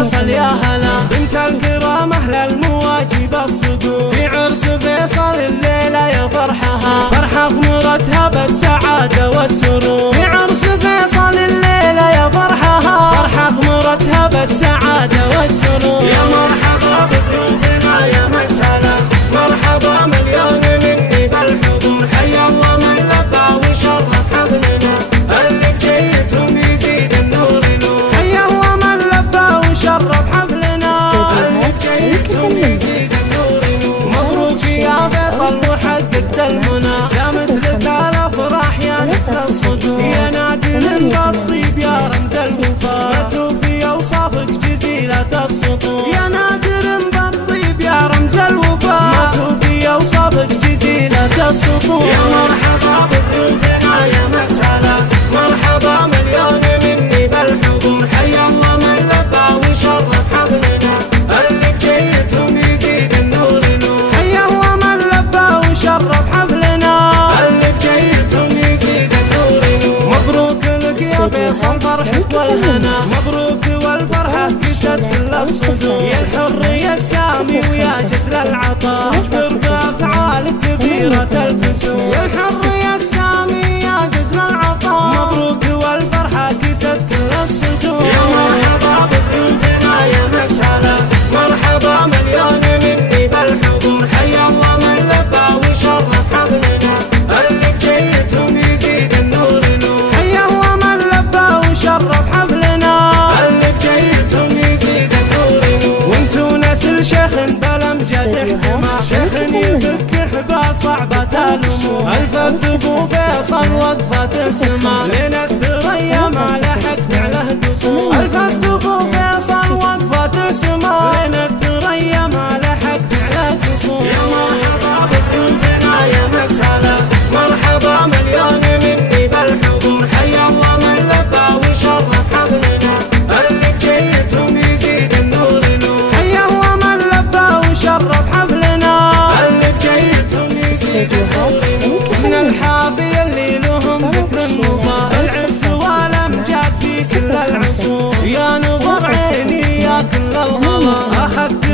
فيصل يا هلا، بنت الكرام أهل المواجب الصدور، في عرس فيصل الليلة يا فرحها، فرحة غمرتها بالسعادة والسرور، في عرس فيصل الليلة يا فرحها، فرحة غمرتها بالسعادة والسرور. يا مرحبا بضيوفنا يا مسهلا، مرحبا مليون مني بالحضور، حيا الله من لبى وشرف حفلنا، اللي بجيتهم يزيد النور نور، حيا الله من لبى وشرف حفلنا، اللي بجيتهم يزيد النور نور. مبروك يا فيصل وحققت المنى، يا مثلك الافراح يا نسل الصدور، يا نادر بالطيب يا رمز الوفاء، ما توفي اوصافك جزيلة السطور، يا نادر بالطيب يا رمز الوفاء، ما توفي اوصافك جزيلة السطور. يا مرحبا بضيوفنا يا مسهلا، مرحبا مليون مني بالحضور، حيا الله من لبى وشرف حفلنا، اللي بجيتهم يزيد النور نور، حيا الله من لبى وشرف حفلنا، اللي بجيتهم يزيد النور نور. مبروك لك يا فيصل فرحك والهنا، مبروك والفرحة كست كل الصدور، يا الحر يا السامي ويا جزل العطاء، اجبر بأفعالك كبيرة الكسور، يا الحر يا السامي يا جزل العطاء، مبروك والفرحة كست كل الصدور. يا مرحبا بضيوفنا يا مسهلا، مرحبا مليون مني بالحضور، حيا الله من لبى وشرف حفلنا، اللي بجيتهم يزيد النور نور، حيا الله من لبى وشرف حفلنا، اللي بجيتهم يزيد النور نور. وانتو نسل شيخ بلمجد احتمال، شيخ يفك حبال صعبة الامور، الفت ابو فيصل وقفة السماء، لين الثريا ما لحق فعله قصور، الفت ابو فيصل وقفة السماء، لين الثريا ما لحق فعله قصور. يا مرحبا بضيوفنا يا مسهلا، مرحبا مليون مني بالحضور، حيا الله من لبى وشرف حفلنا، اللي بجيتهم يزيد النور نور، حيا الله من لبى وشرف حفلنا، اللي بجيتهم يزيد النور نور. من الحافية اللي لهم ذكر مضاء، العز والامجاد في كل العصور، يا نظر عيني يا كل الغلا، اخذت